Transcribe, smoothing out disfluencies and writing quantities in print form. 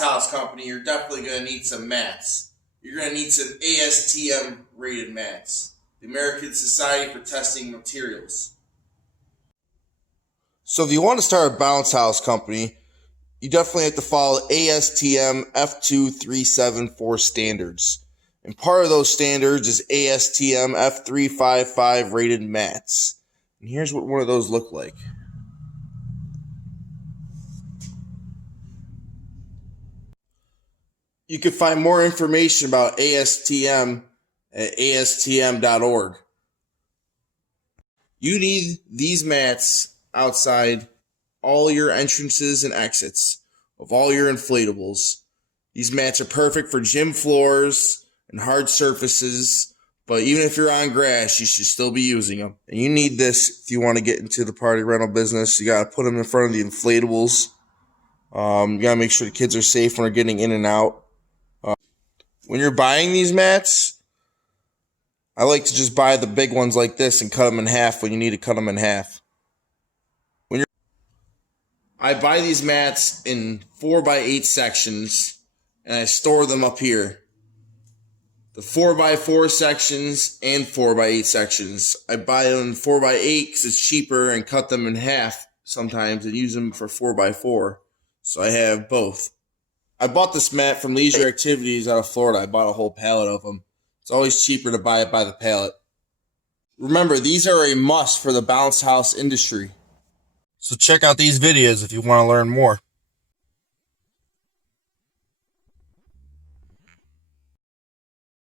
house company, you're definitely going to need some mats. You're going to need some ASTM rated mats, the American Society for Testing Materials. So if you want to start a bounce house company, you definitely have to follow ASTM F2374 standards. And part of those standards is ASTM F355 rated mats. And here's what one of those look like. You can find more information about ASTM at ASTM.org. You need these mats outside all your entrances and exits of all your inflatables. These mats are perfect for gym floors and hard surfaces, but even if you're on grass, you should still be using them. And you need this if you want to get into the party rental business. You got to put them in front of the inflatables. You got to make sure the kids are safe when they're getting in and out. When you're buying these mats, I like to just buy the big ones like this and cut them in half when you need to cut them in half. I buy these mats in 4x8 sections and I store them up here. The 4x4 sections and 4x8 sections. I buy them in 4x8 because it's cheaper and cut them in half sometimes and use them for 4x4. So I have both. I bought this mat from Leisure Activities out of Florida. I bought a whole pallet of them. It's always cheaper to buy it by the pallet. Remember, these are a must for the bounce house industry. So check out these videos if you want to learn more.